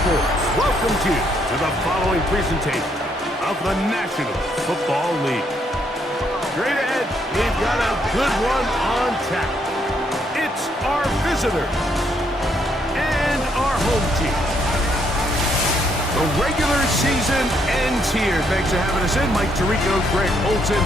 sports welcomes you to the following presentation of the National Football League. Straight ahead, we've got a good one on tap. It's our visitors and our home team. The regular season ends here. Thanks for having us in. Mike Tirico, Greg Olson.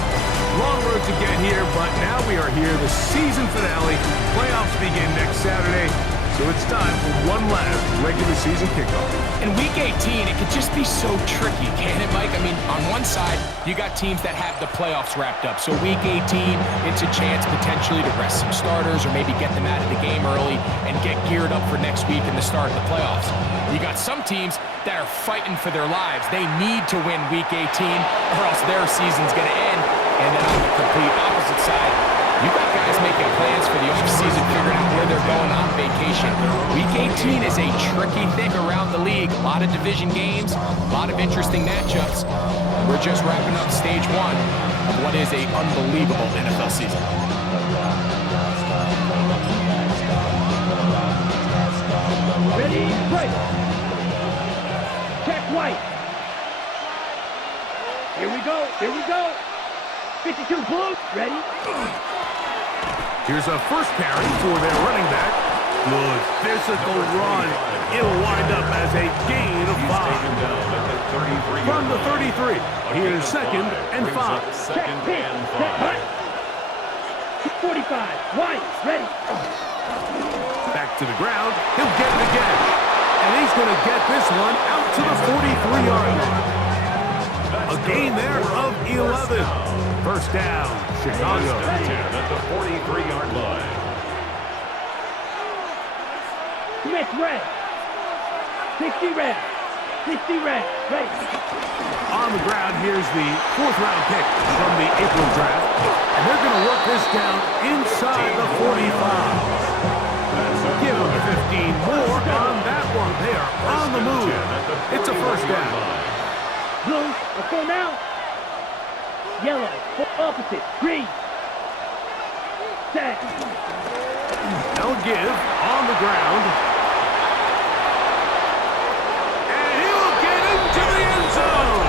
Long road to get here, but now we are here. The season finale. Playoffs begin next Saturday. So it's time for one last regular season kickoff. In Week 18, it could just be so tricky, can't it, Mike? I mean, on one side, you got teams that have the playoffs wrapped up. So Week 18, it's a chance potentially to rest some starters or maybe get them out of the game early and get geared up for next week and the start of the playoffs. You got some teams that are fighting for their lives. They need to win Week 18 or else their season's going to end. And then on the complete opposite side, you got guys making plans for the offseason, figuring out where they're going on vacation. Week 18 is a tricky thing around the league. A lot of division games, a lot of interesting matchups. We're just wrapping up stage one of what is an unbelievable NFL season. Ready, break. Check white. Here we go, here we go. 52 blue, ready? Here's a first carry for their running back. Good physical run. It'll wind up as a gain of 5. From the 33, here's second and 5. Check, pitch, set, hut. 45, white, ready. Back to the ground. He'll get it again. And he's going to get this one out to the 43-yard line. A gain there of 11. First down, Chicago. At the 43-yard line. Smith red. 60 red. 60 red. Ready. On the ground, here's the fourth-round pick from the April draft. And they're going to work this down inside the 45. Give them 15 more on that one. They are on the move. It's a first down. Blue, let's go now. Yellow, opposite, green. Set. They'll give on the ground. And he'll get into the end zone.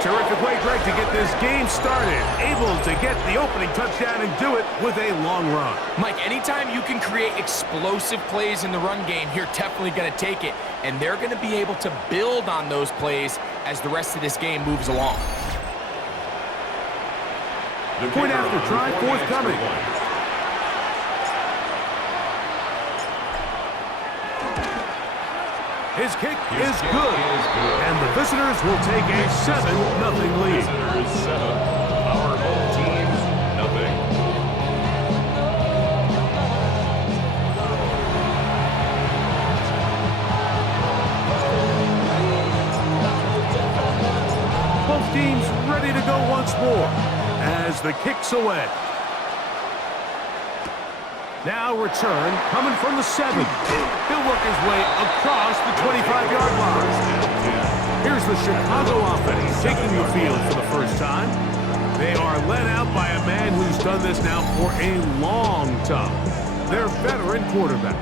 Terrific play, Greg, to get this game started. Able to get the opening touchdown and do it with a long run. Mike, anytime you can create explosive plays in the run game, you're definitely going to take it. And they're going to be able to build on those plays as the rest of this game moves along. Point after try forthcoming. His kick is good. And the visitors will take a 7-0 lead. Visitors 7, our home team nothing. Both teams ready to go once more as the kick's away. Now return coming from the 7. He'll work his way across the 25-yard line. Here's the Chicago offense taking the field for the first time. They are led out by a man who's done this now for a long time. Their veteran quarterback.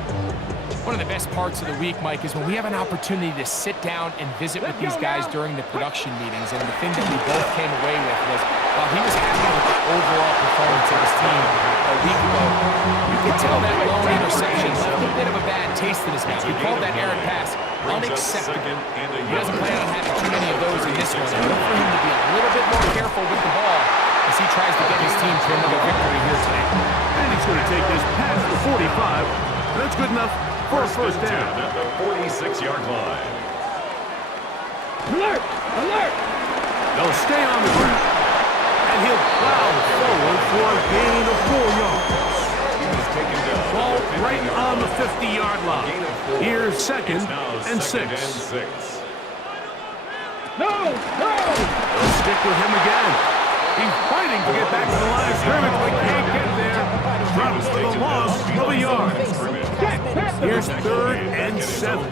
One of the best parts of the week, Mike, is when we have an opportunity to sit down and visit with these guys during the production meetings. And the thing that we both came away with was, while he was happy with the overall performance of his team a week ago, you could tell that lone interception left a bit of a bad taste in his mouth. We called that errant pass unacceptable. He doesn't plan on having too many of those in this one. And look for him to be a little bit more careful with the ball as he tries to get his team to another victory here today. And he's going to take this past the 45. That's good enough for a first down. At the 46-yard line. Alert! Alert! They'll stay on the ground. And he'll plow forward for a gain of 4 yards. Ball right on the 50-yard line. Here's second and 6. No! No! They'll stick with him again. He's fighting to get back to the line of scrimmage, but can't get there. Drops for the loss of a yard. Here's third and 7.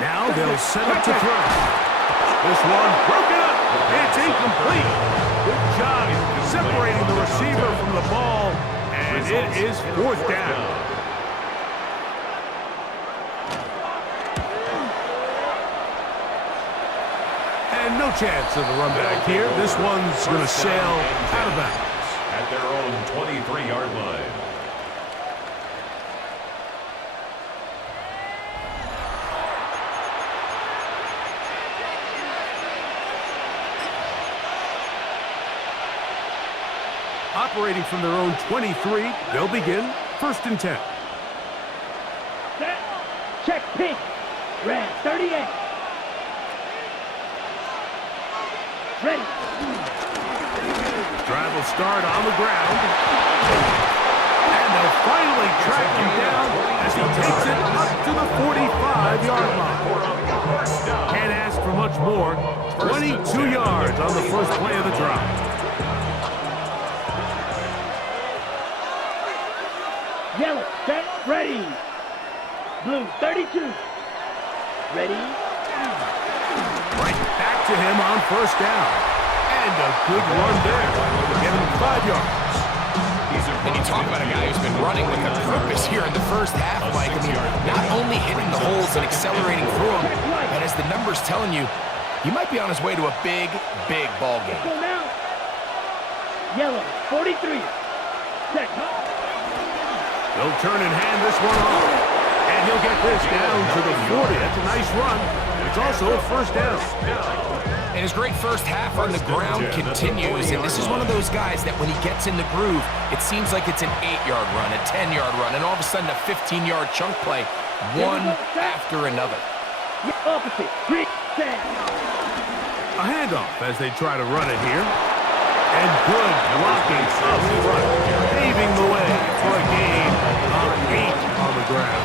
Now they'll set up to throw. This one broken up. It's incomplete. Good job separating the receiver from the ball, and it is fourth down. And no chance of the run back here. This one's going to sail out of bounds. At their own 23-yard line. Operating from their own 23, they'll begin 1st and 10. Set. Check pitch. Red 38. Ready. Drive will start on the ground. And they'll finally track him down as he takes it up to the 45-yard line. Can't ask for much more. 22 yards on the first play of the drive. Yellow, set, ready. Blue, 32. Ready. Right back to him on 1st down. And a good run there. We'll get him 5 yards. And you talk about a guy who's been running with a purpose here in the first half, Mike. I mean, not only hitting the holes and accelerating through them, but as the numbers telling you, he might be on his way to a big, big ball game. Go now. Yellow, 43. Set. He'll turn and hand this one off. And he'll get this down to the 40. That's a nice run. And it's also a 1st down. And his great first half on the ground continues. And this is one of those guys that when he gets in the groove, it seems like it's an 8-yard run, a 10-yard run, and all of a sudden a 15-yard chunk play, one after another. Opposite. 3, set. A handoff as they try to run it here. And good blocking up front, paving the way for a gain of 8 on the ground.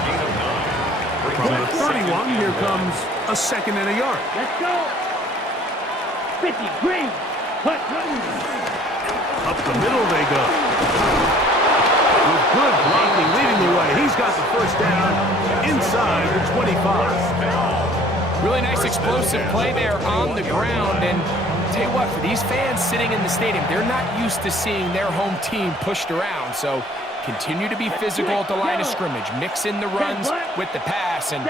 From the 31, here comes a 2nd and a yard. Let's go. 50, green. Putt. Up the middle they go. With good blocking leading the way, he's got the 1st down inside the 25. Really nice explosive play there on the ground. And tell you what, for these fans sitting in the stadium, they're not used to seeing their home team pushed around. So continue to be physical at the line of scrimmage. Mix in the runs with the pass, and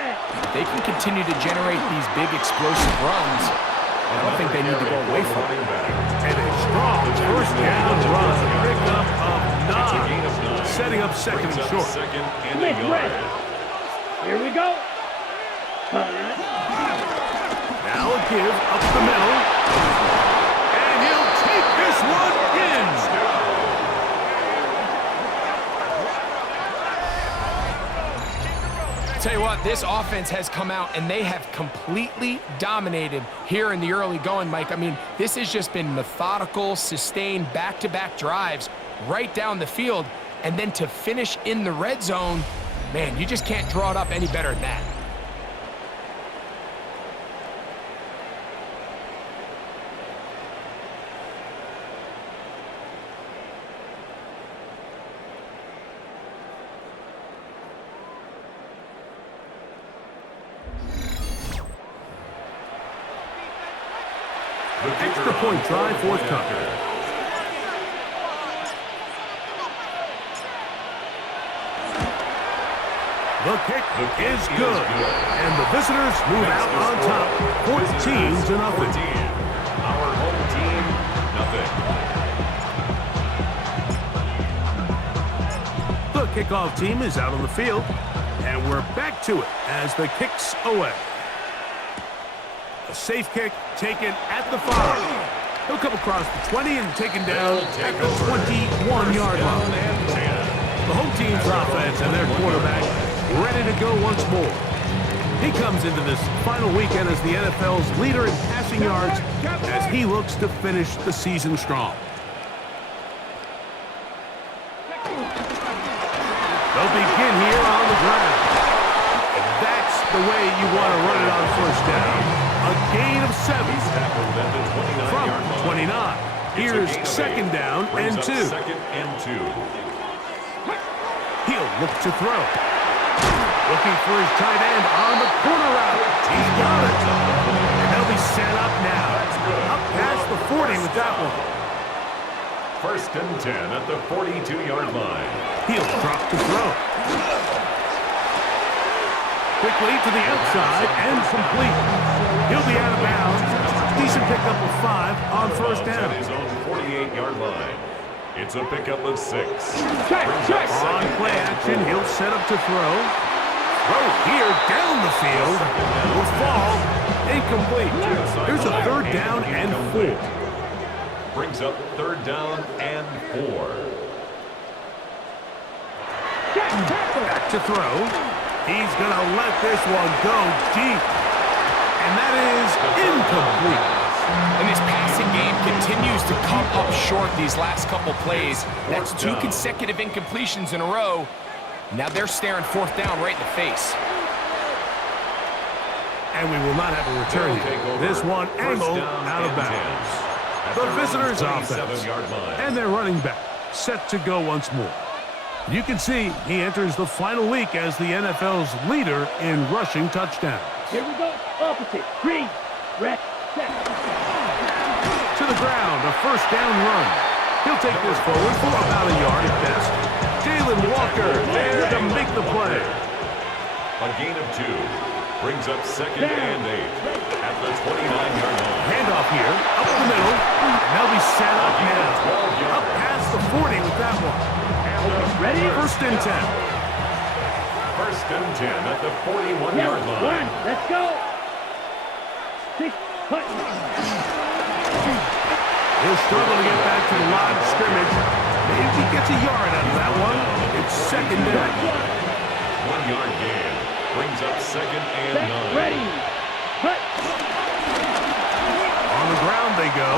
they can continue to generate these big explosive runs. I don't think they need to go away from it. And a strong 1st down run. Pick up of 9. Setting up 2nd and short. Here we go. Now a give up the middle. And he'll take this one in. Tell you what, this offense has come out and they have completely dominated here in the early going, Mike. I mean, this has just been methodical, sustained, back-to-back drives right down the field. And then to finish in the red zone, man, you just can't draw it up any better than that. Extra point try forthcoming. The kick is good. And the visitors move out on top, 14-0. Our home team, nothing. The kickoff team is out on the field, and we're back to it as the kick's away. A safe kick taken at the 5. He'll come across the 20 and taken down at the 21-yard line. The home team's offense and their quarterback ready to go once more. He comes into this final weekend as the NFL's leader in passing yards as he looks to finish the season strong. They'll begin here on the ground. And that's the way you want to run it on 1st down. A gain of 7 from 29. Here's 2nd down and 2. He'll look to throw. Looking for his tight end on the corner route. He's got it. And they'll be set up now. Up past the 40 with that one. First and 10 at the 42-yard line. He'll drop to throw. Quickly to the outside and complete. He'll be out of bounds. Decent pickup of 5 on first down. At his own 48-yard line. It's a pickup of 6. On play action, he'll set up to throw. Throw here down the field. Will fall. Incomplete. Here's a third down and 4. Brings up third down and 4. Back to throw. He's going to let this one go deep. And that is incomplete. And this passing game continues to come up short these last couple plays. That's 2 consecutive incompletions in a row. Now they're staring fourth down right in the face. And we will not have a return here. This one angled out of bounds. The visitors' offense. And their running back set to go once more. You can see he enters the final week as the NFL's leader in rushing touchdowns. Here we go. Opposite. Green. Red. Set. To the ground, a first down run. He'll take this forward for about a yard at best. Jalen Walker there to make the play. A gain of 2. Brings up second and 8 at the 29-yard line. Handoff here, up the middle, and they'll be set up now. Up past the 40 with that one. Ready? First and 10. First and 10 at the 41-yard line. Let's go. 6. Punt. He'll struggle to get back to the line of scrimmage. Maybe he gets a yard out of that one. It's second down. 1-yard gain. Brings up second and 9. Ready. Punt. On the ground they go.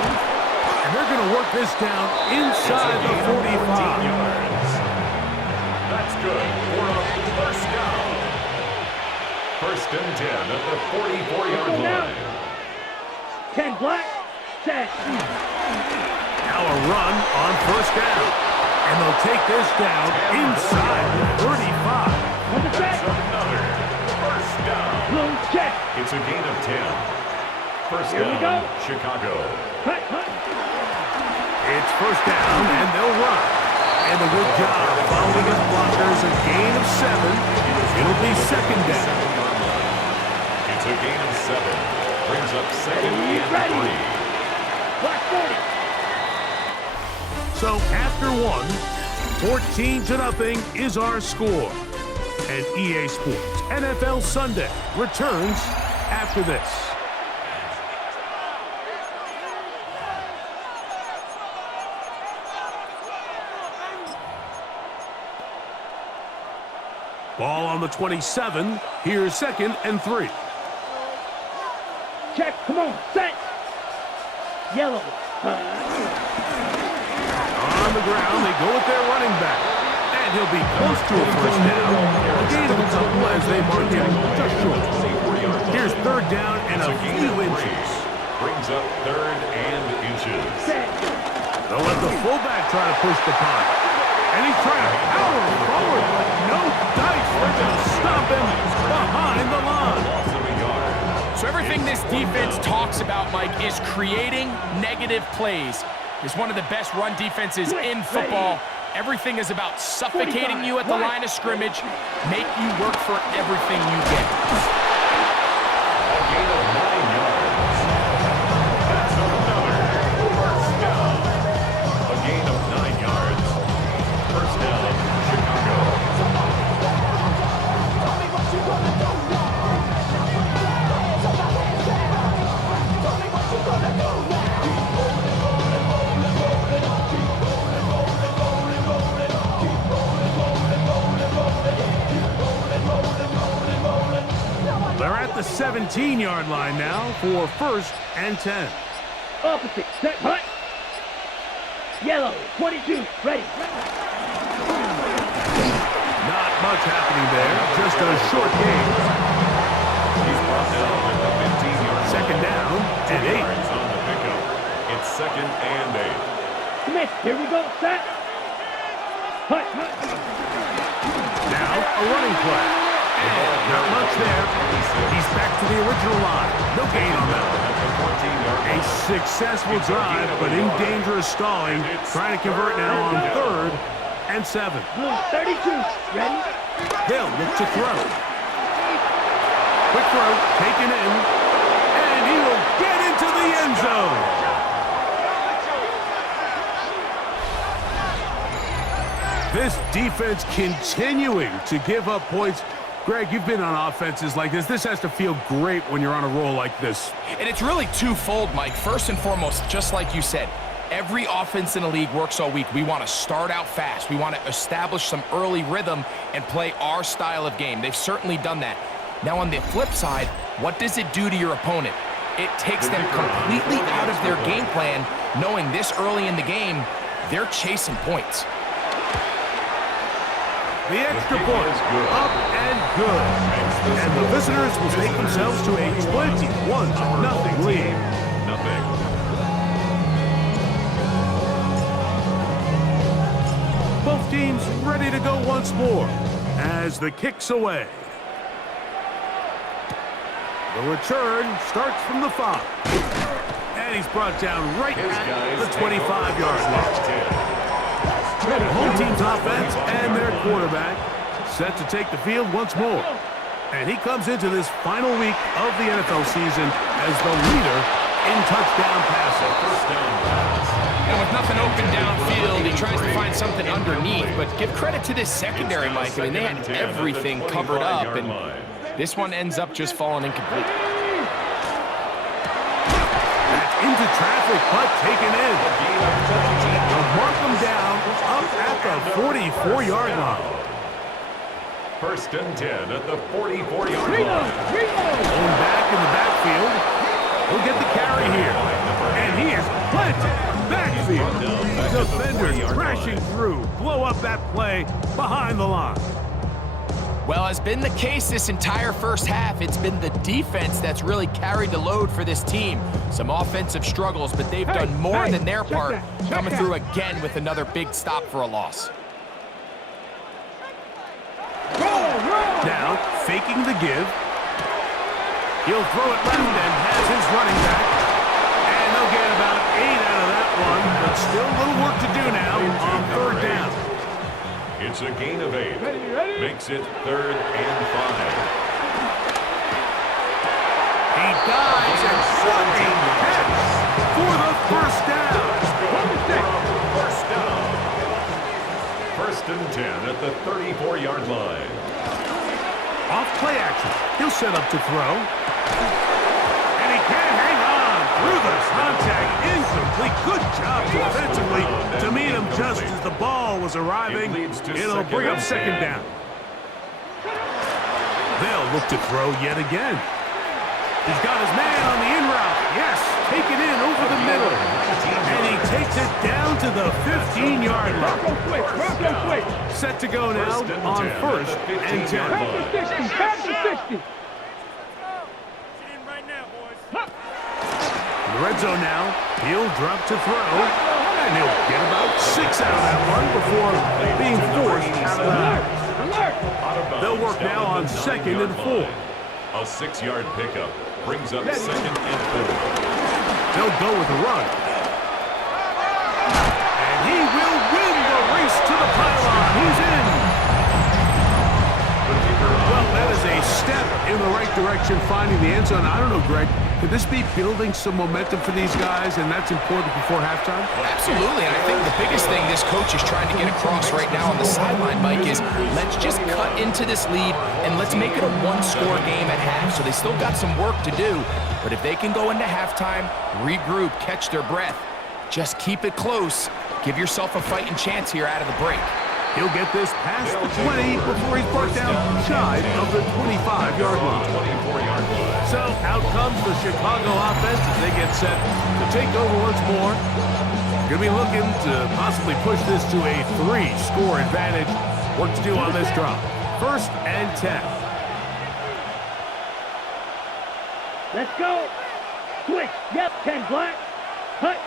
And they're going to work this down inside the 45. Yards. That's good for a first down. First and 10 at the 44-yard line. 10 black. Set. Now a run on first down. And they'll take this down inside the 35. That's another first down. Blue check. It's a gain of 10. First Here we down, go. Chicago. Punt. It's first down, and they'll run. And a good job following his blockers, a gain of 7. It'll be second down. It's a gain of 7. Brings up second and 3. Black 40. So after 14-0 is our score. And EA Sports NFL Sunday returns after this. Ball on the 27. Here's second and 3. Check. Come on. Set. Yellow. On the ground, they go with their running back. And he'll be close to a first down. A gain of a couple as they mark him just short. Here's third down and a few inches. Brings up third and inches. Set. They'll let the fullback try to push the punt. And he's trying to power forward, but no dice. They're going to stop him behind the line. Loss of a yard. So everything this defense talks about, Mike, is creating negative plays. It's one of the best run defenses in football. Everything is about suffocating you at the line of scrimmage, make you work for everything you get. A gain of 9 yards. That's another first down. A gain of 9 yards. First down, Chicago. They're at the 17-yard line now for first and 10. Opposite. Set. Punt. Yellow. 22. Ready. Not much happening there. Just a short game. He's brought down at the 15-yard line. Second down and 8. Yards on the pickup. It's second and 8. Commit. Here we go. Set. Punt. Now a running play. And not much there. He's back to the original line. No gain on that one. A successful drive, but in danger of stalling. Trying to convert now on 3rd and 7. Blue 32. Ready? They'll look to throw. Quick throw, taken in, and he will get into the end zone. This defense continuing to give up points. Greg, you've been on offenses like this. This has to feel great when you're on a roll like this. And it's really twofold, Mike. First and foremost, just like you said, every offense in the league works all week. We want to start out fast. We want to establish some early rhythm and play our style of game. They've certainly done that. Now, on the flip side, what does it do to your opponent? It takes them completely out of their game plan, knowing this early in the game, they're chasing points. The extra point, up and good. And the visitors will take themselves to a 21-0 lead. Both teams ready to go once more as the kick's away. The return starts from the 5. And he's brought down right at the 25-yard line. Home team's offense and their quarterback set to take the field once more. And he comes into this final week of the NFL season as the leader in touchdown passes. And with nothing open downfield, he tries to find something underneath. But give credit to this secondary, Mike. I mean, they had everything covered up, and this one ends up just falling incomplete. That's into traffic, but taken in. They'll mark them down up at the 44-yard line. 1st and 10 at the 44-yard line. Going back in the backfield. He'll get the carry here. And he is planted. Backfield. Defenders crashing through. Blow up that play behind the line. Well, as been the case this entire first half, it's been the defense that's really carried the load for this team. Some offensive struggles, but they've done more than their part, coming through again with another big stop for a loss. Now, faking the give. He'll throw it left and has his running back. And they'll get about 8 out of that one, but still a little work to do now on 3rd down. It's a gain of 8. Makes it 3rd and 5. He dives and what a catch for the 1st down. 1st and 10 at the 34-yard line. Off play action. He'll set up to throw. And he can't hang on through the contact. Incomplete. Good job defensively to meet him just as the ball was arriving. It'll bring up 2nd down. They'll look to throw yet again. He's got his man on the in route. Yes, take it in over the middle. And he takes it down to the 15-yard line. Set to go now on 1st and 10. Back to 60. In the red zone now, he'll drop to throw. And he'll get about 6 out of that one before being forced out of that. They'll work now on 2nd and 4. A 6-yard pickup brings up 2nd and 4. They'll go with the run. And he will win the race to the pylon. He's in. Well, that is a step in the right direction, finding the end zone. I don't know, Greg. Could this be building some momentum for these guys, and that's important before halftime? Absolutely, and I think the biggest thing this coach is trying to get across right now on the sideline, Mike, is let's just cut into this lead and let's make it a one-score game at half. So they still got some work to do, but if they can go into halftime, regroup, catch their breath, just keep it close, give yourself a fighting chance here out of the break. He'll get this past the 20 before he's brought down shy of the 25-yard line. So out comes the Chicago offense as they get set to take over once more. Going to be looking to possibly push this to a 3-score advantage. Work to do on this drive. 1st and 10. Let's go. Switch. Yep, 10 black. Hut.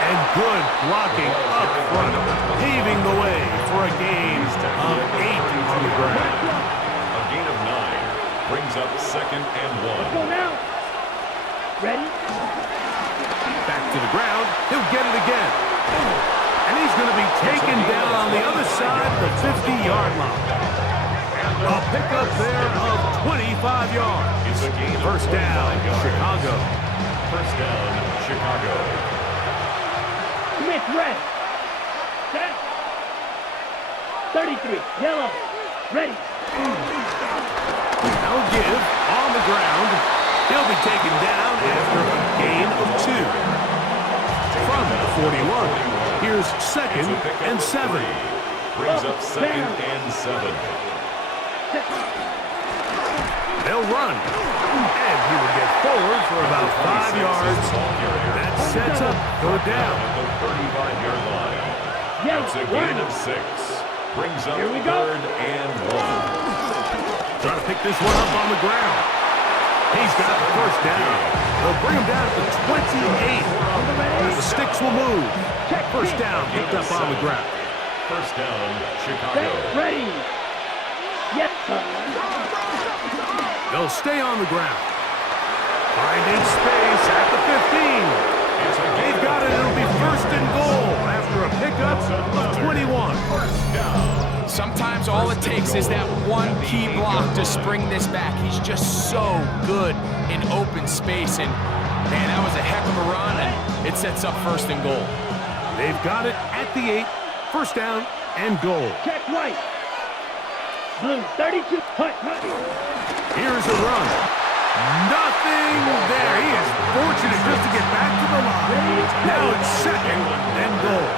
And good blocking up front, paving the way for a gain of 8 on the ground. A gain of 9 brings up 2nd and 1. Go now. Ready? Back to the ground. He'll get it again. And he's going to be taken down on the other side of the 50-yard line. A pickup there of 25 yards. It's a gain of First down, 25 yards. Chicago. First down, Chicago. Smith red. Set. 33. Yellow. Ready. Now give on the ground. He'll be taken down after a gain of 2. From the 41. Here's 2nd and 7. Brings up 2nd and 7. They'll run. And he will get forward for about 5 yards. That sets up 3rd down. At the 35-yard line. That's a gain of 6. Brings up 3rd and 1. Trying to pick this one up on the ground. He's got the first down. They'll bring him down at the 28. And the sticks will move. First down picked up on the ground. First down, Chicago. Ready. Yes, sir. They'll stay on the ground. Finding space at the 15. They've got it. It'll be 1st and goal after a pickup of 21. First down. Sometimes all it takes is that one key block to spring this back. He's just so good in open space. And, man, that was a heck of a run, and it sets up 1st and goal. They've got it at the 8. First down and goal. Check right. Blue 32. Hut. Here's a run. Nothing there. He is fortunate just to get back to the line. Now it's 2nd and goal.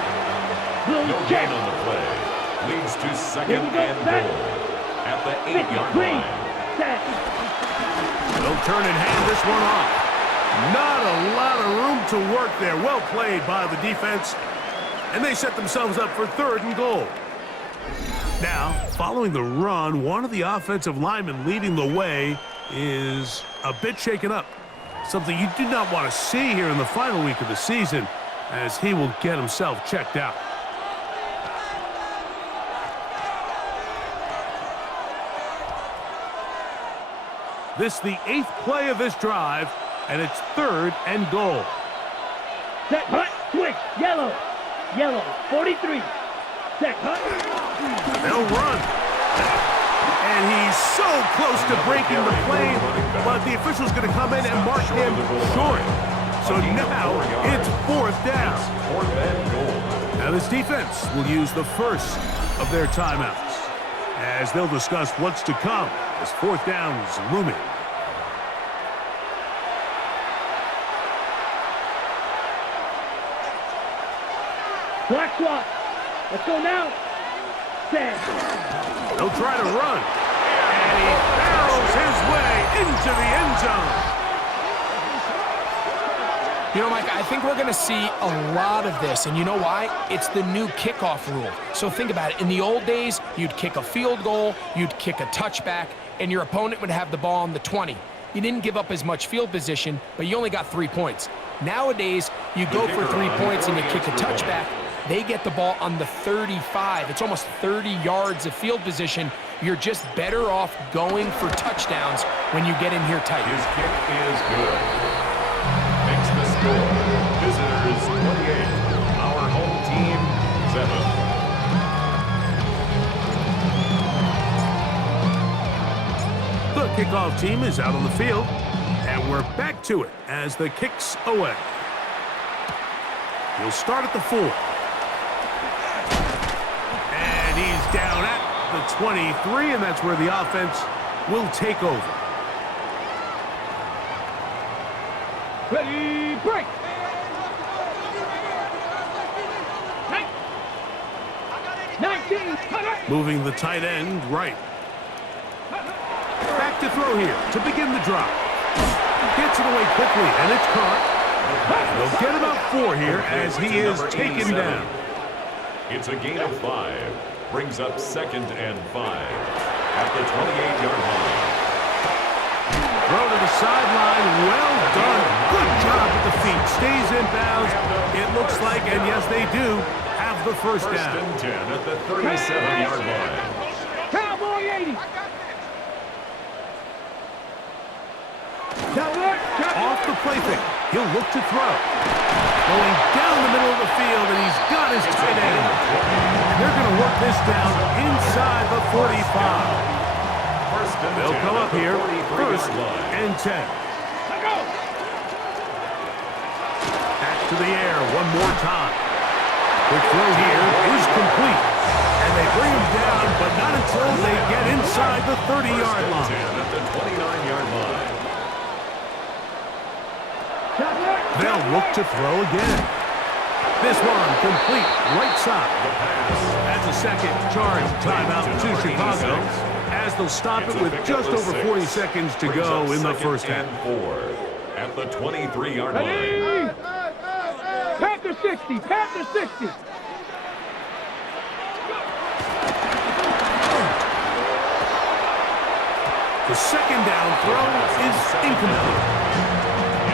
Blue No check. gain on the play. Leads to 2nd Here we go, and set. goal. At the 8-yard Green. line. Set. They'll turn and hand this one off. Not a lot of room to work there. Well played by the defense. And they set themselves up for 3rd and goal. Now, following the run, one of the offensive linemen leading the way is a bit shaken up. Something you do not want to see here in the final week of the season, as he will get himself checked out. This the 8th play of this drive, and it's 3rd and goal. Set. Hut. Switch. Yellow. Yellow. 43. Set. Hut. They'll run. And he's so close to breaking the plane, but the official's going to come in and mark him short. So now it's 4th down. 4th and goal. Now this defense will use the first of their timeouts, as they'll discuss what's to come as 4th down is looming. Black swap. Let's go now. Set. They'll try to run. And he barrels his way into the end zone. You know, Mike, I think we're going to see a lot of this, and you know why? It's the new kickoff rule. So think about it. In the old days, you'd kick a field goal, you'd kick a touchback, and your opponent would have the ball on the 20. You didn't give up as much field position, but you only got 3 points. Nowadays, you go for 3 points and you kick a touchback. They get the ball on the 35. It's almost 30 yards of field position. You're just better off going for touchdowns when you get in here tight. His kick is good. Makes the score. Visitors 28. Our home team 7. The kickoff team is out on the field, and we're back to it as the kick's away. We'll start at the 4. And he's down at the 23, and that's where the offense will take over. Ready, break. Nice. 19. Moving the tight end right. Back to throw here to begin the drop. Gets it away quickly, and it's caught. And they'll get about 4 here as he is taken down. It's a gain of 5. Brings up 2nd and 5 at the 28-yard line. Throw to the sideline. Well done. Good job with the feet, stays in bounds. It looks like, and yes, they do, have the first down. First and 10 at the 37-yard line. Cowboy 80. Off the play fake. He'll look to throw. Going down the middle of the field, and he's got his tight end. And they're going to work this down inside the 45. They'll come up here, first and 10. Back to the air one more time. Quick throw here is complete. And they bring him down, but not until they get inside the 30-yard line. At the 29-yard line. They'll look to throw again. This one complete, right side. That's a second charge timeout to Chicago, as they'll stop it with just over 40 seconds to go in the first half. At the 23-yard line. Panther 60, Panther 60. The second down throw is incomplete.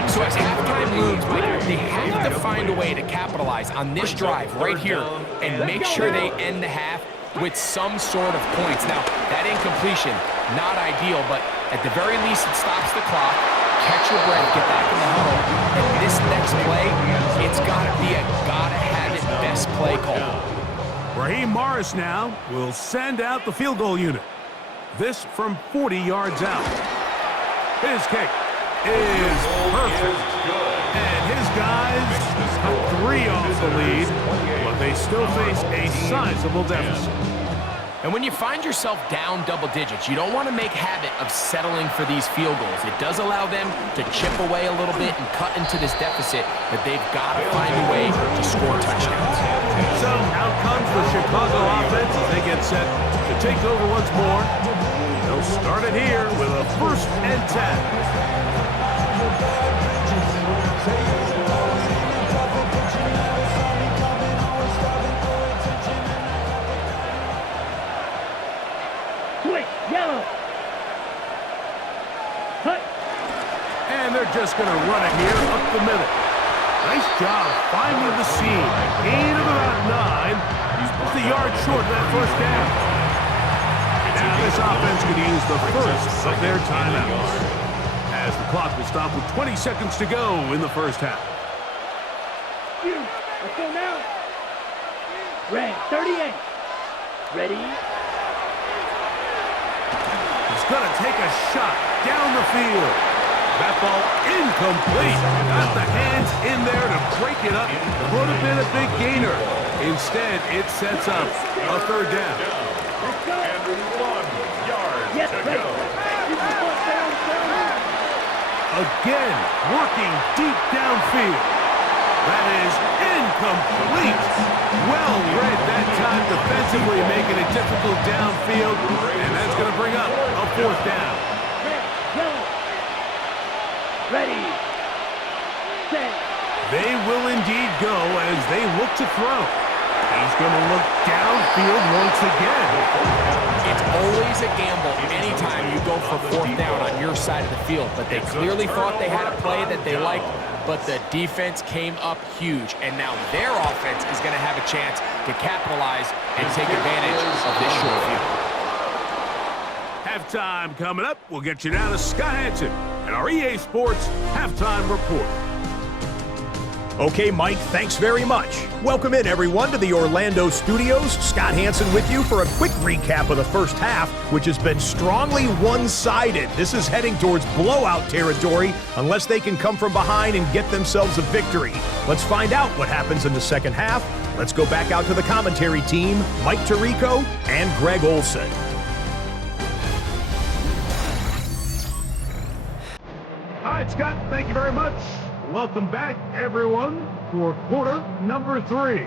So as halftime looms, Mike, they have to find a way to capitalize on this drive right here and make sure they end the half with some sort of points. Now, that incompletion, not ideal, but at the very least, it stops the clock. Catch your breath, get back in the huddle, and this next play, it's got to be a gotta-have-it best play call. Raheem Morris now will send out the field goal unit. This from 40 yards out. His kick is perfect. And his guys have 3 off the lead, but they still face a sizable deficit. And when you find yourself down double digits, you don't want to make habit of settling for these field goals. It does allow them to chip away a little bit and cut into this deficit, but they've got to find a way to score touchdowns. So out comes the Chicago offense as they get set to take over once more. They'll start it here with a first and 10. Yellow. Cut. And they're just going to run it here up the middle. Nice job finding the seam. Gain of about 9. Just a yard short of that first down. Now this offense could use the first of their timeouts, as the clock will stop with 20 seconds to go in the first half. Let's go now. Red 38. Ready? Going to take a shot down the field. That ball incomplete. Got the hands in there to break it up. Would have been a big gainer. Instead, it sets up a third down. Let's go. And 1 yard Yes, to ready. go. Again, working deep downfield. That is incomplete. Well read that time defensively, making it difficult downfield, and that's going to bring up a fourth down. Yellow. Ready. Set. They will indeed go as they look to throw. He's going to look downfield once again. It's always a gamble anytime you go for fourth down on your side of the field, but they clearly thought they had a play that they liked, but the defense came up huge, and now their offense is going to have a chance to capitalize and take advantage of this short field. Halftime coming up. We'll get you down to Scott Hansen and our EA Sports Halftime Report. Okay, Mike, thanks very much. Welcome in, everyone, to the Orlando studios. Scott Hansen with you for a quick recap of the first half, which has been strongly one-sided. This is heading towards blowout territory unless they can come from behind and get themselves a victory. Let's find out what happens in the second half. Let's go back out to the commentary team, Mike Tirico and Greg Olson. All right, Scott, thank you very much. Welcome back, everyone, for quarter number 3.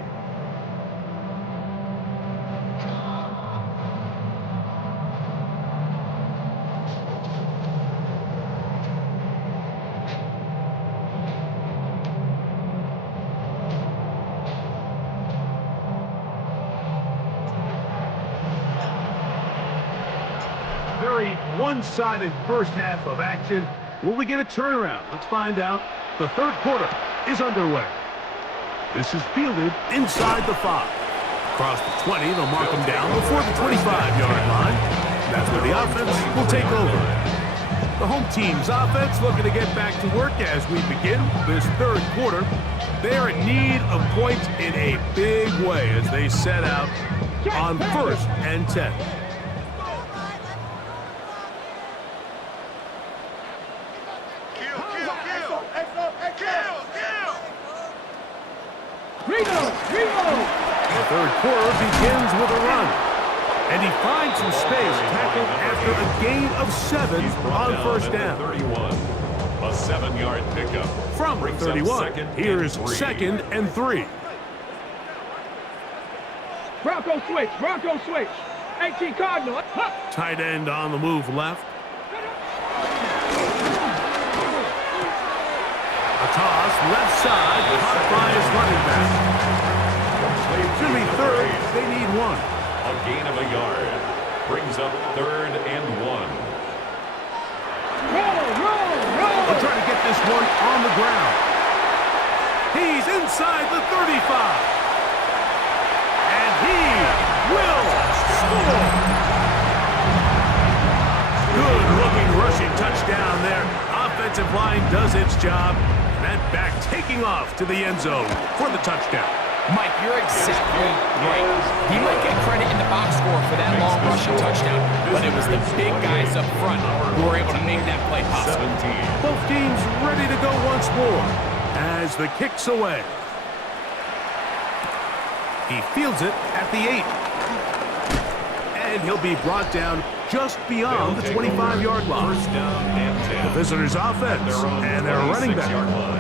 Very one-sided first half of action. Will we get a turnaround? Let's find out. The third quarter is underway. This is fielded inside the 5. Across the 20, they'll mark him down before the 25-yard line. That's where the offense will take over. The home team's offense looking to get back to work as we begin this third quarter. They're in need of points in a big way as they set out on 1st and 10. The third quarter begins with a run. And he finds some space, tackled after a gain of 7 on 1st down. 31. A 7-yard pickup. From the 31, here's 2nd and 3. Bronco switch, Bronco switch. 18 Cardinal. Tight end on the move left. A toss left side, caught by his running back. To be third, they need 1. A gain of a yard. Brings up 3rd and 1. Roll. They'll try to get this one on the ground. He's inside the 35. And he will score. Good looking rushing touchdown there. Offensive line does its job. And that back taking off to the end zone for the touchdown. Mike, you're exactly right. He might get credit in the box score for that long rushing touchdown, but it was the big guys up front who were able to make that play possible. 17. Both teams ready to go once more as the kick's away. He fields it at the 8. And he'll be brought down just beyond the 25-yard line. First down and 10. The visitors' offense and their running back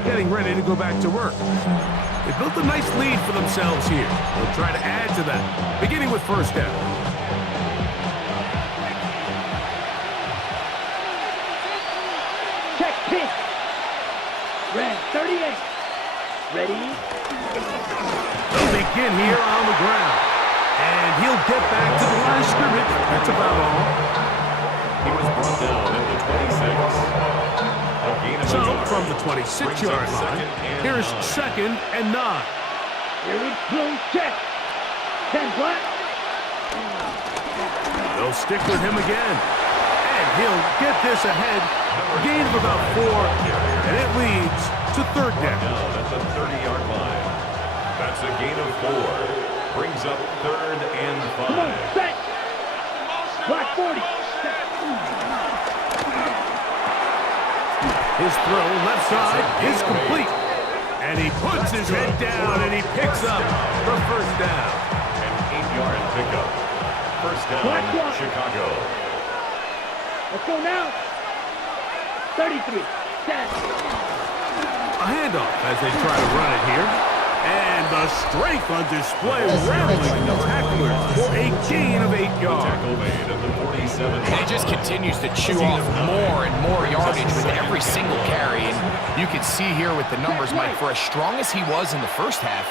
getting ready to go back to work. They built a nice lead for themselves here. They'll try to add to that, beginning with 1st down. Check pitch. Red 38. Ready? They'll begin here on the ground. And he'll get back to the line of scrimmage. That's about all. He was brought down at the 26. So from the 26-yard line, here's 2nd and 9. Here we go. Check. 10 flat. They'll stick with him again. And he'll get this ahead. Gain of about 4. And it leads to 3rd down. Down at the 30-yard line. That's a gain of 4. Brings up 3rd and 5. Come on, set. Black 40. His throw left side is complete. And he puts his head down and he picks up the 1st down. An 8-yard pickup. 1st down, Chicago. Let's go now. 33. Set. A handoff as they try to run it here. And the strength on display, rambling the tacklers for a gain of 8 yards. Tackle made at the 47. And he just continues to chew off more and more yardage with every single carry. And you can see here with the numbers, Mike, for as strong as he was in the first half,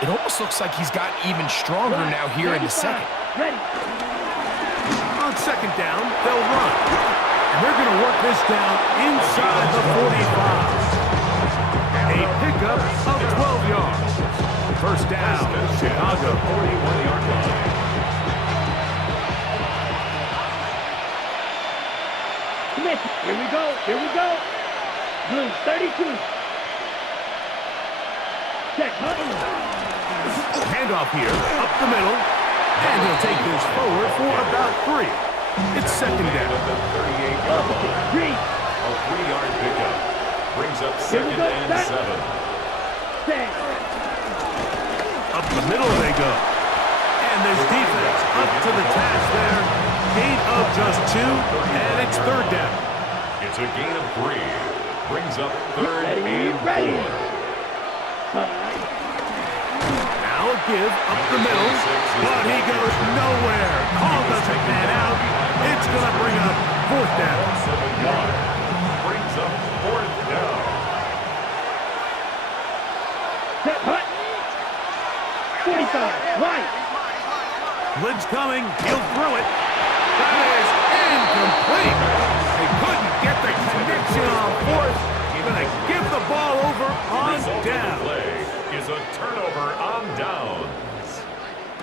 it almost looks like he's gotten even stronger now here in the second. Ready. On 2nd down, they'll run. And they're going to work this down inside the 45. A pickup of 12 yards. 1st down, Chicago. 41-yard line. Commit. Here we go. Here we go. Blue 32. Check. Handoff here, up the middle. And he'll take this forward for about 3. It's 2nd down. At the 38-yard line. 3. A 3-yard pickup. Brings up 2nd and 7. Set. Up the middle they go. And this defense up to the task there. Gain of just 2, and it's 3rd down. It's a gain of 3. Brings up 3rd and 4. Now a give up the middle, but he goes nowhere. Call doesn't pan out. It's going to bring up 4th down. 7 yards. Brings up 4th down. Set. Hut. 45. Right. Blitz coming. He'll throw it. That is incomplete. They couldn't get the connection on 4th. going to give the ball over on Result of the down. play is a turnover on downs.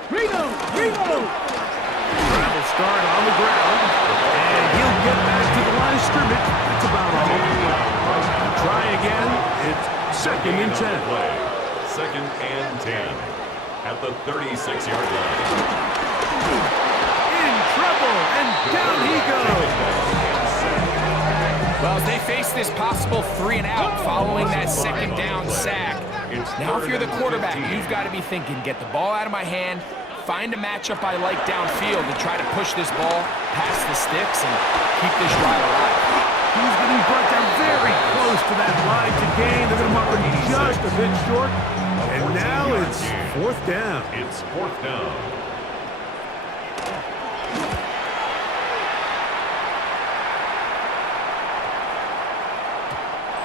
Reno! Travel start on the ground, and he'll get back to the line of scrimmage. That's about all. Try again. It's second and 10. Play. Second and 10 at the 36-yard line. In trouble, and down he goes. Well, they face this possible 3 and out following that second down sack. Now, if you're the quarterback, you've got to be thinking, get the ball out of my hand, find a matchup I like downfield and try to push this ball past the sticks and keep this drive alive. He's getting brought down very close to that line to gain. They're going to mark him just a bit short. And now it's fourth down. It's fourth down.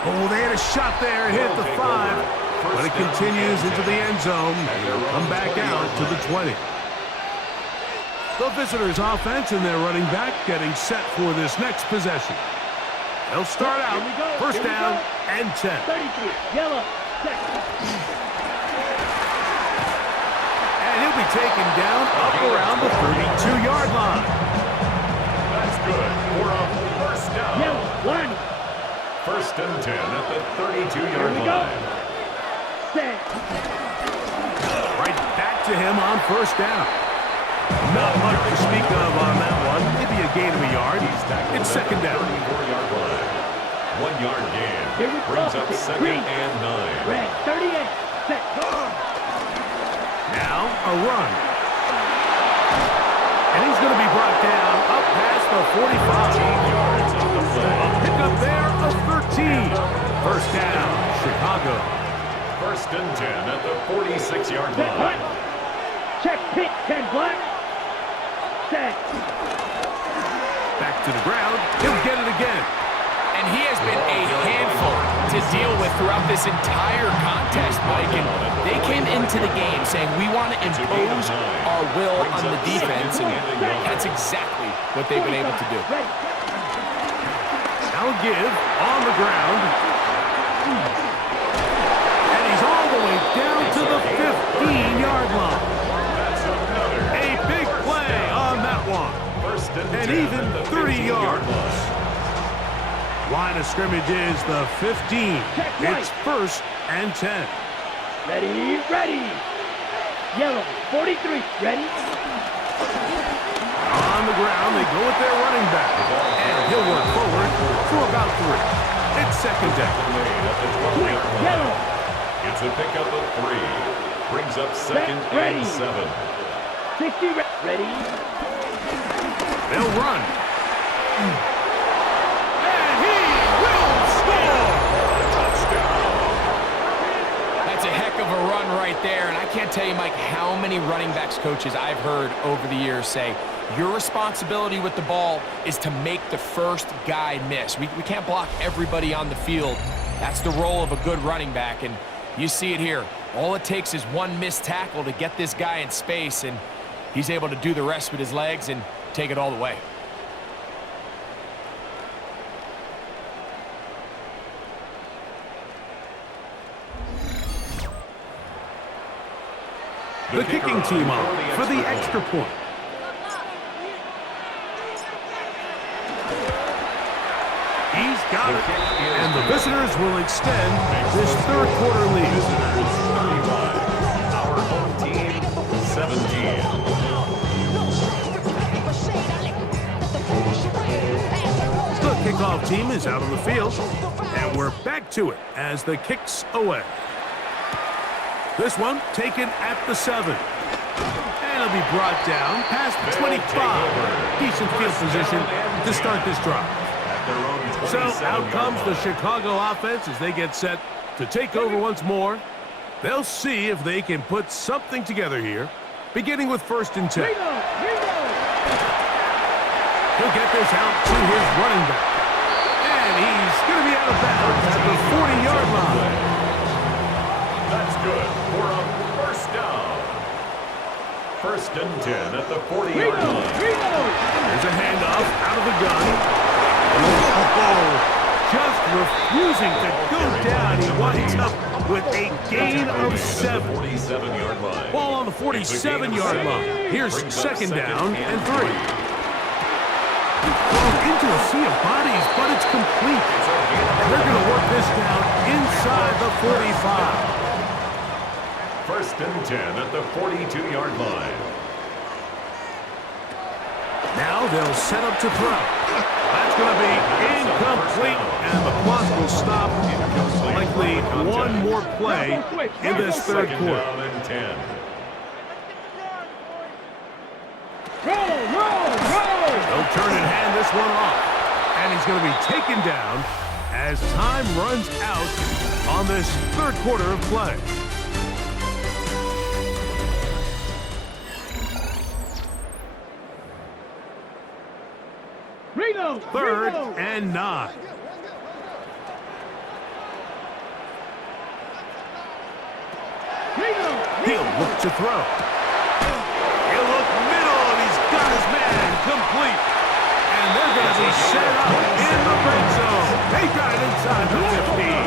Oh, they had a shot there, hit the 5, but it continues into the end zone, and they'll come back out to the 20. The visitors' offense and their running back getting set for this next possession. They'll start out first down and 10. 33, yellow, set. And he'll be taken down up around the 32-yard line. That's good for a first down. Yellow, line. First and 10 at the 32-yard Here we go. line. Set. Right back to him on first down. Not much to speak of on that one. Maybe a gain of a yard. It's second down. 34-yard line. 1 yard gain. Here we go. Brings up second Green. and 9. Red, 38, set. Now a run. And he's going to be brought down up past the 45. 15 yards on the play. Pick up there of 13. First down, Chicago. First and 10 at the 46-yard Set, line. check, hit, 10 black. Set. Back to the ground. He'll get it again. And he has been a handful to deal with throughout this entire contest, Mike. And they came into the game saying, we want to impose our will on the defense, and that's exactly what they've been able to do. Ready. Now give on the ground. And he's all the way down to the 15-yard line. That's another. A big play on that one. First And 10 even at the 30 15-yard yards. line. Line of scrimmage is the 15. Check right. It's first and 10. Ready, ready. Yellow, 43, ready. On the ground, they go with their running back. And he'll work forward for about 3. It's second down. Made at the Quick, 12-yard line. yellow. It's a pickup of 3. Brings up second ready. and 7. 60, ready. They'll run. And he will score! That's a heck of a run right there, and I can't tell you, Mike, how many running backs coaches I've heard over the years say, your responsibility with the ball is to make the first guy miss. We can't block everybody on the field. That's the role of a good running back, and you see it here. All it takes is one missed tackle to get this guy in space, and he's able to do the rest with his legs and take it all the way. The kicking team on for the extra point. He's got it. And the visitors will extend this third quarter lead. Visitors 35. Our home team 17. The kickoff team is out on the field. And we're back to it as the kicks away. This one taken at the 7. And it'll be brought down past the 25. Decent field position to start this drive. So out comes the Chicago offense as they get set to take over once more. They'll see if they can put something together here, beginning with first and 10. He'll get this out to his running back. And he's going to be out of bounds at the 40-yard line. That's good for a first down. First and 10 at the 40-yard line. There's a handoff out of the gun. Oh, just refusing to go down. He winds up with a gain of 7. 47-yard line. Ball on the 47-yard line. Here's second down and 3. Thrown into a sea of bodies, but it's complete. And they're going to work this down inside the 45. First and 10 at the 42-yard line. Now they'll set up to throw. That's going to be incomplete, and the clock will stop. Likely one more play in this third quarter. Second down and 10. Roll! They'll turn and hand this one off. And he's going to be taken down as time runs out on this third quarter of play. Third and 9. He'll look to throw. He'll look middle, and he's got his man complete. And they're going to be set up in the red zone. They got it inside the 15.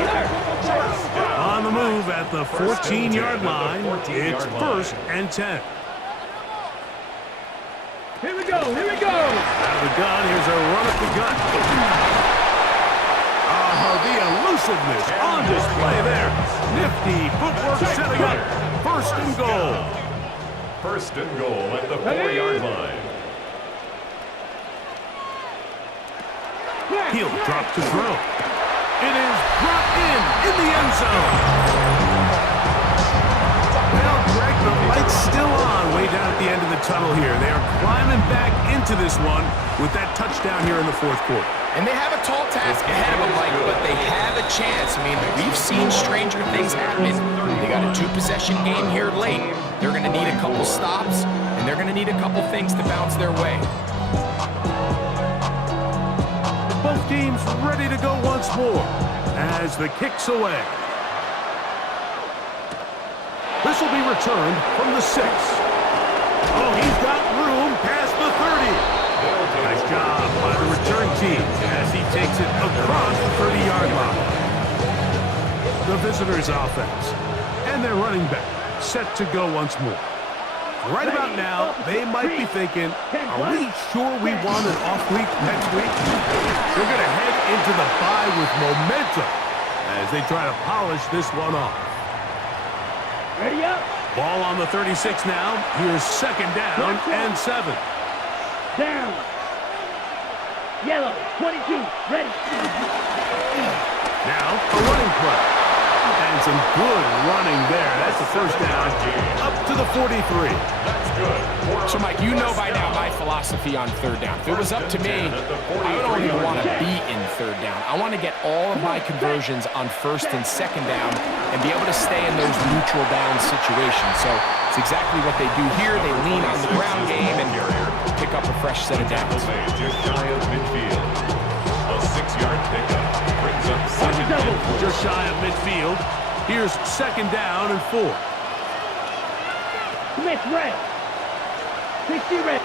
On the move at the 14-yard line, it's first and 10. Here we go! Out of the gun, here's a run at the gut. The elusiveness on display there. Nifty footwork setting up. First and goal. First and goal at the 4-yard line. He'll drop to throw. It is brought in the end zone. Well, Greg, the light's still on way down at the end of the tunnel here. They are climbing back into this one with that touchdown here in the fourth quarter. And they have a tall task ahead of them, Mike, but they have a chance. I mean, we've seen stranger things happen. They got a 2-possession game here late. They're going to need a couple stops, and they're going to need a couple things to bounce their way. Both teams ready to go once more as the kick's away. This will be returned from the 6. Oh, he's got room past the 30. Nice job by the return team as he takes it across the 30-yard line. The visitors' offense and their running back set to go once more. Right about now, they might be thinking, are we sure we want an off week next week? They're going to head into the bye with momentum as they try to polish this one off. Ready up! Ball on the 36 now. Here's second down and 7. Down! Yellow, 22, ready! Now, a running play. And some good running there. That's the first down. Up to the 43. That's good. So, Mike, you know by now my philosophy on third down. If it was up to me, I don't even want to be in third down. I want to get all of my conversions on first and second down and be able to stay in those neutral down situations. So it's exactly what they do here. They lean on the ground game and pick up a fresh set of downs. Just shy of midfield. A 6-yard pickup brings up second and 4. Just shy of midfield. Here's second down and 4. Smith red. 60 red.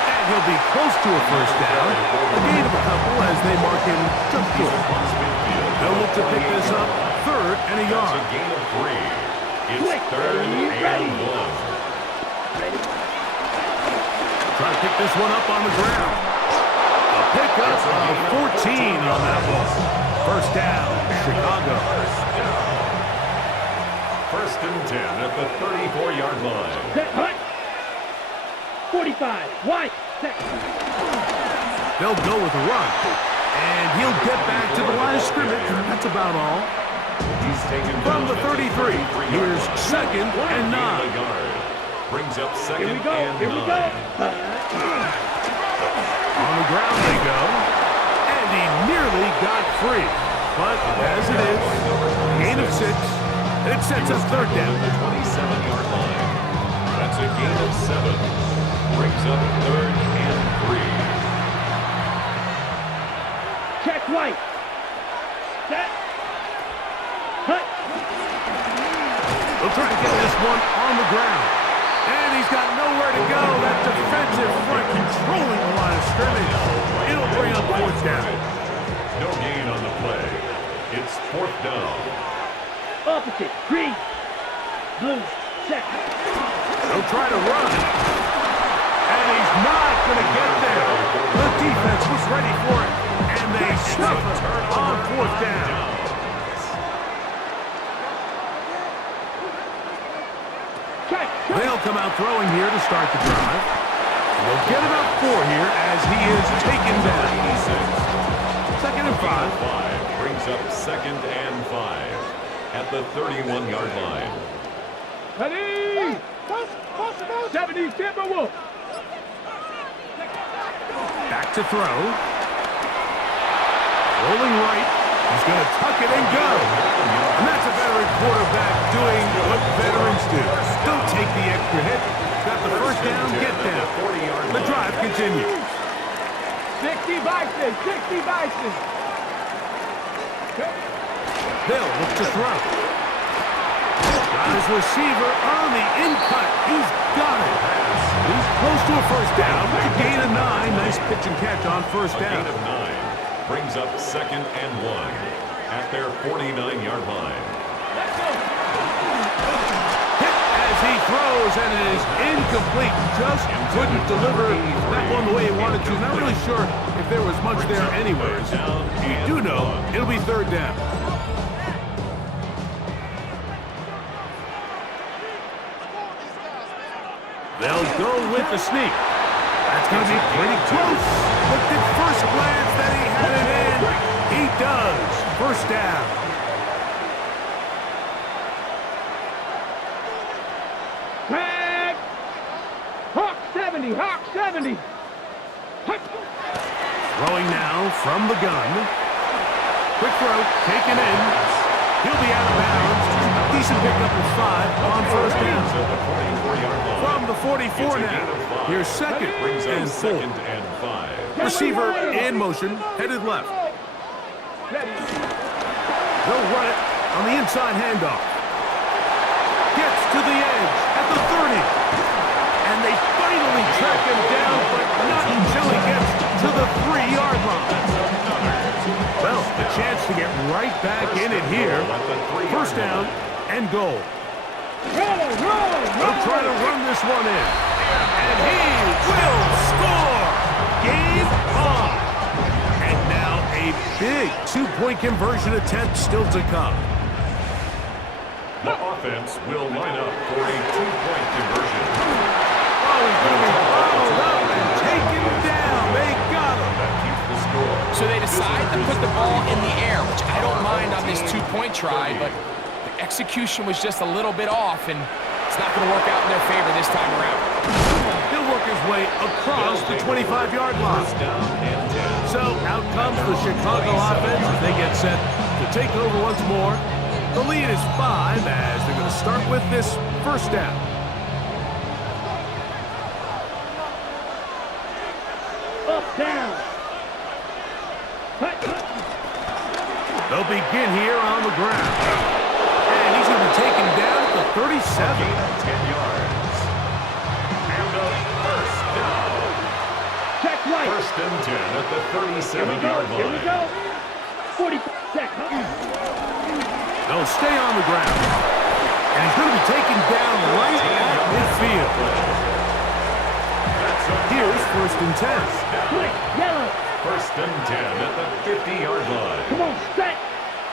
And he'll be close to a first down. A gain of a couple as they mark him just short. They'll look to pick this up third and a yard. It's a gain of 3. It's third and 1. Try to pick this one up on the ground. A pickup of 14 on that one. First down, Chicago. First and 10 at the 34-yard line. Set, hut. 45, wide, set. They'll go with a run. And he'll get back to the line of scrimmage. That's about all. He's taken From the 33, here's second and 9. Brings up second Here we go, here we go. On the ground they go. And he nearly got free. But as it is, gain of 6. It sets us third down. The 27-yard line. That's a gain of 7. Brings up third and 3. Check right. Set. Hut. They'll try to get this one on the ground. And he's got nowhere to go. That defensive front controlling the line of scrimmage. It'll bring up fourth down. No gain on the play. It's fourth down. Opposite. Green. Blue. Set. They'll try to run. And he's not going to get there. The defense was ready for it. And they stuff it on fourth down. They'll come out throwing here to start the drive. They'll get about 4 here as he is taken down. 2nd and 5. Brings up 2nd and 5 at the 31-yard line. Ready? 70 Timberwolves. Back to throw. Rolling right. He's going to tuck it and go. And that's a veteran quarterback doing what veterans do. Don't take the extra hit. Got the first down, get down. The drive continues. 60 Bison. 60 Bison. They'll look to throw. Got his receiver on the in-cut. He's got it. He's close to a first down. A gain of 9. Nice pitch and catch on first down. A gain of 9 brings up 2nd and 1 at their 49-yard line. Hit as he throws, and it is incomplete. Just couldn't deliver that one the way he wanted to. Not really sure if there was much there anyways. You do know it'll be 3rd down. They'll go with the sneak. That's going to be pretty close. Looked at first glance that he had it in. He does. First down. Tag. Hawk 70. Hawk 70. Throwing now from the gun. Quick throw, taken in. He'll be out of bounds. Decent pickup of 5 on first down. From the 44 now. Here's 2nd and 4. Receiver in motion, headed left. They'll run it on the inside handoff. Gets to the edge at the 30. And they finally track him down, but not until he gets to the 3-yard line. Well, a chance to get right back in it here. First down and goal. They'll try to run this one in. And he will score! Game on! And now a big 2-point conversion attempt still to come. The offense will line up for a 2-point conversion. Oh, he's going to be followed up and taken down. They got him. That keeps the score. So they decide to put the ball in the air, which I don't mind on this 2-point try, but the execution was just a little bit off, and it's not going to work out in their favor this time around. He'll work his way across the 25-yard line. So out comes the Chicago offense as they get set to take over once more. The lead is 5 as they're going to start with this first down. Up, down. They'll begin here on the ground. And he's going to be taken down at the 37. 10 yards. And a first down. Check right. First and 10 at the 37-yard line. Here we go. 40 check. They'll stay on the ground. And he's going to be taken down right at midfield. Here's first and 10. Quick, yellow. First and 10 at the 50-yard line. Come on, set.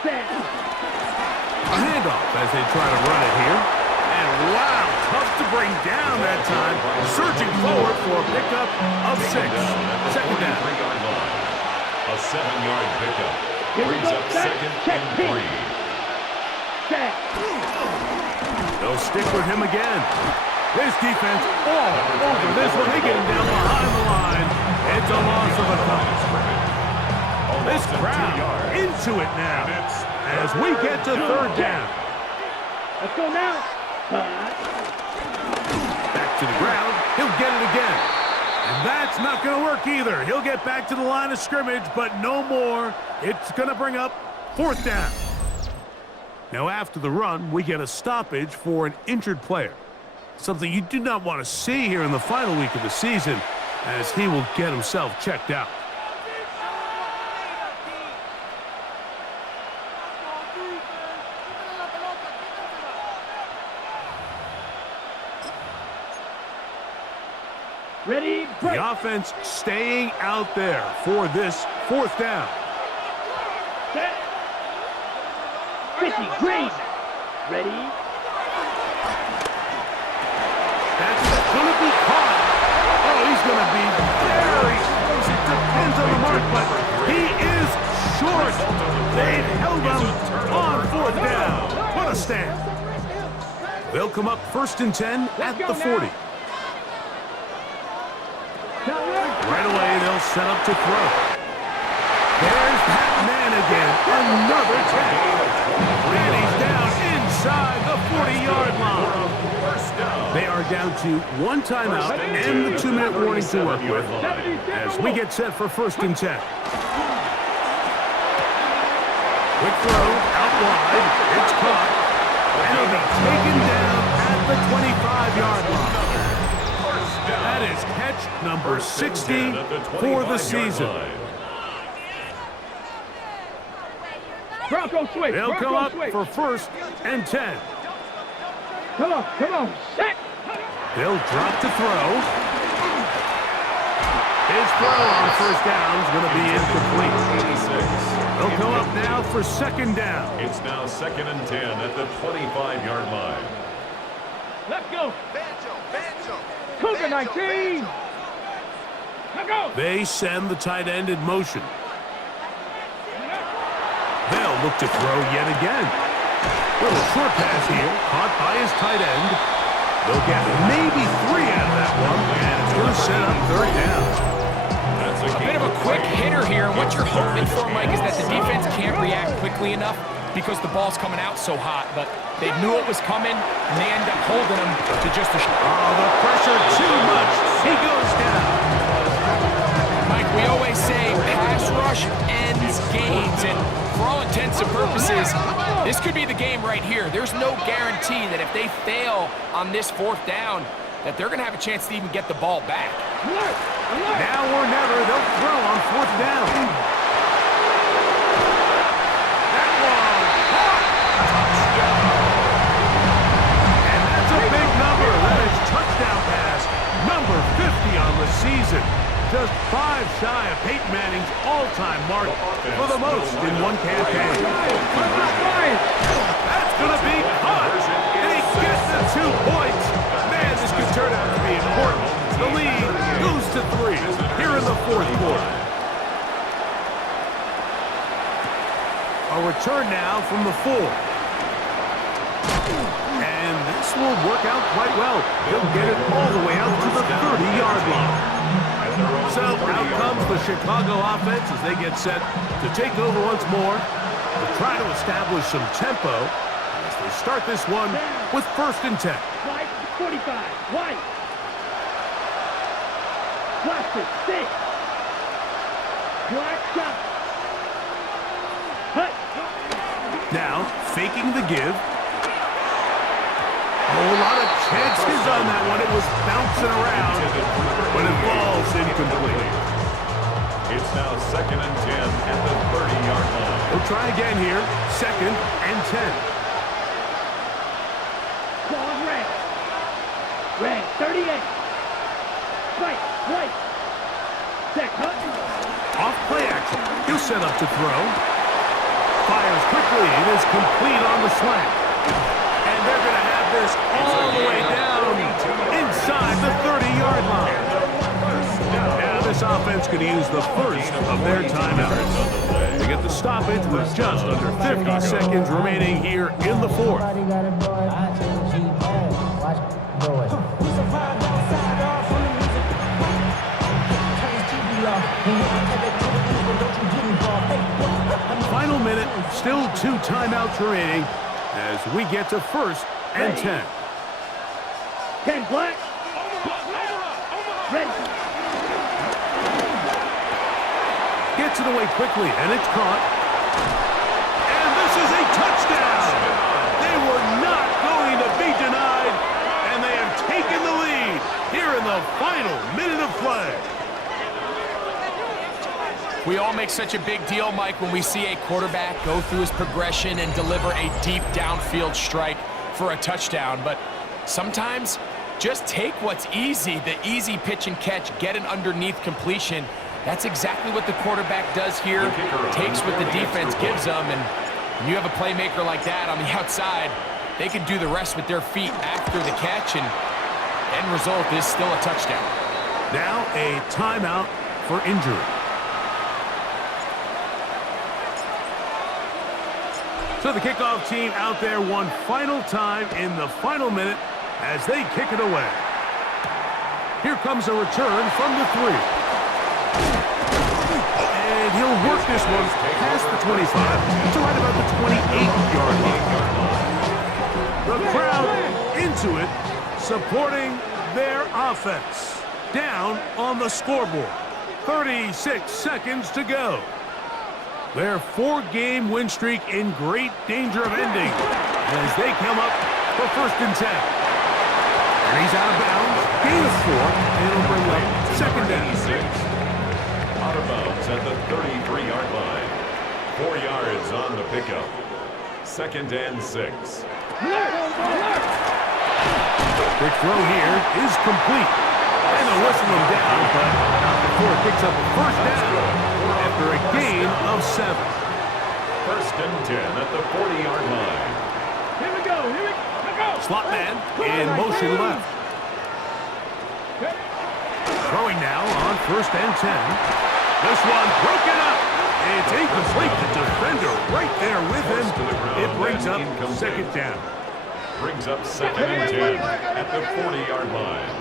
Set. A handoff as they try to run it here. And wow, tough to bring down that time. Surging forward for a pickup of 6. Second down. A 7-yard pickup. Here we Brings go, up set. 2nd Check, and pick. 3. Set. They'll stick with him again. This defense all over this one. They get him down behind the line. It's a loss of a couple. This crowd into it now as we get to third down. Let's go now. Back to the ground. He'll get it again. And that's not going to work either. He'll get back to the line of scrimmage, but no more. It's going to bring up fourth down. Now after the run, we get a stoppage for an injured player. Something you do not want to see here in the final week of the season as he will get himself checked out. Ready, break. The offense staying out there for this fourth down. Set. 50, green. Ready. That's going to be caught. Oh, he's going to be very close. It depends on the mark, but he is short. They've held him on fourth down. What a stand. They'll come up 1st and 10 at the 40. Right away, they'll set up to throw. There's that man again. Another tackle. And he's down inside the 40-yard line. They are down to 1 timeout and the 2-minute warning to work with as we get set for 1st and 10. Quick throw out wide. It's caught. And it'll be taken down at the 25-yard line. That is catch number 60 for the season. Bronco switch. They'll come up for 1st and 10. Come on, set. They'll drop to throw. His throw on 1st down is going to be incomplete. They'll come up now for 2nd down. It's now 2nd and 10 at the 25-yard line. Let's go. Cougar 19. Let's go. They send the tight end in motion. They'll look to throw yet again. Little short pass here, caught by his tight end. They'll get maybe 3 out of that one, and it's going to set up 3rd down. A bit of a quick hitter here. What you're hoping for, Mike, is that the defense can't react quickly enough because the ball's coming out so hot. But they knew it was coming, and they end up holding him to just a... Oh, the pressure too much. He goes down. Mike, we always say pass rush ends games, and for all intents and purposes, this could be the game right here. There's no guarantee that if they fail on this 4th down, that they're going to have a chance to even get the ball back. Now or never, they'll throw on 4th down. That one, caught. And that's a big number. That is touchdown pass, number 50 on the season. Just 5 shy of Peyton Manning's all-time mark for the most in one campaign. That's going to be caught. They get the 2 points. Man, this could turn out to be important. The lead goes to 3 here in the 4th quarter. A return now from the 4. And this will work out quite well. He'll get it all the way out to the 30-yard line. So out comes the Chicago offense as they get set to take over once more to try to establish some tempo as they start this one with 1st and 10. White, 45, white. Plastic, 6. Black shot. Hut. Now, faking the give. A whole lot of chances on that one. It was bouncing around, but it falls incomplete. It's now 2nd and 10 at the 30-yard line. We'll try again here. 2nd and 10. Ball red. Red, 38. White. Check, Hut. Off play action. He'll set up to throw. Fires quickly. It is complete on the slant. And they're going to have this all the way down inside the 30-yard line. Now this offense could use the first of their timeouts. They get the stoppage with just under 50 seconds remaining here in the 4th. Final minute, still 2 timeouts remaining as we get to 1st and 10. 10 black. Ready. Gets it away quickly, and it's caught. And this is a touchdown! They were not going to be denied, and they have taken the lead here in the final minute of play. We all make such a big deal, Mike, when we see a quarterback go through his progression and deliver a deep downfield strike for a touchdown. But sometimes Just take what's easy, the easy pitch and catch, get an underneath completion. That's exactly what the quarterback does here. Takes what the defense gives them, and when you have a playmaker like that on the outside, they can do the rest with their feet after the catch, and end result is still a touchdown. Now a timeout for injury. So the kickoff team out there one final time in the final minute as they kick it away. Here comes a return from the 3. And he'll work this one past the 25 to right about the 28-yard line. The crowd into it, supporting their offense. Down on the scoreboard. 36 seconds to go. Their 4-game win streak in great danger of ending as they come up for 1st and 10. And he's out of bounds. Gain of 4, and it'll bring up 2nd down. Out of bounds at the 33-yard line. 4 yards on the pickup. 2nd and 6. Quick throw here is complete. And they'll whistle him down, but not before it picks up a 1st down after a gain of 7. 1st and 10 at the 40-yard line. Here we go. Slot man in motion left. Throwing now on 1st and 10. This one broken up. It's incomplete. The defender right there with him. It brings up 2nd down. Brings up 2nd and 10 at the 40-yard line.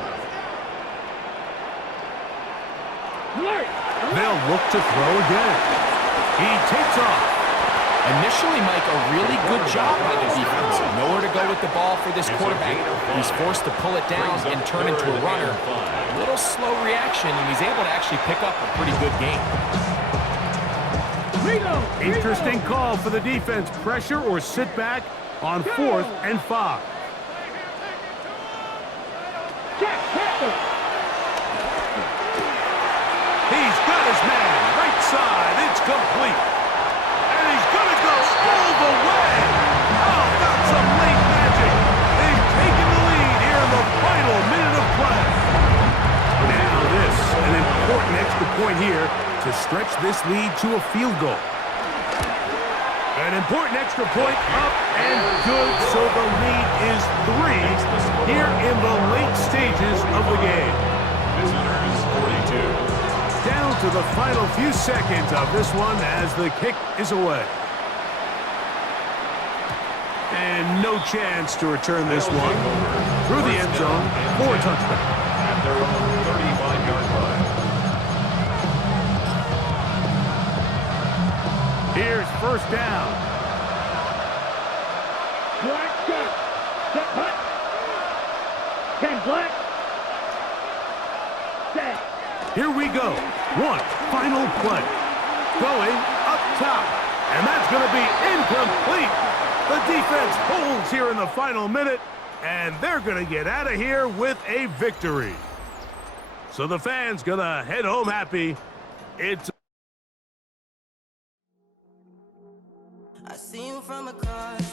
They'll look to throw again. He takes off. Initially, Mike, a really good job by the defense. Nowhere to go with the ball for this quarterback. He's forced to pull it down and turn into a runner. A little slow reaction, and he's able to actually pick up a pretty good game. Interesting call for the defense. Pressure or sit back on 4th and 5. He's got his man. Right side. It's complete. And he's going to go all the way. Oh, that's some late magic. They've taken the lead here in the final minute of play. Now this, an important extra point here to stretch this lead to a field goal. An important extra point up and good, so the lead is 3 here in the late stages of the game. Visitors 42. Down to the final few seconds of this one as the kick is away. And no chance to return this one through the end zone for a touchdown. At their own 35-yard line. Here's 1st down. Black cut. Set hut. 10 black. Set. Here we go. One final play. Going up top. And that's going to be incomplete. The defense holds here in the final minute, and they're going to get out of here with a victory. So the fans going to head home happy. It's I see you from across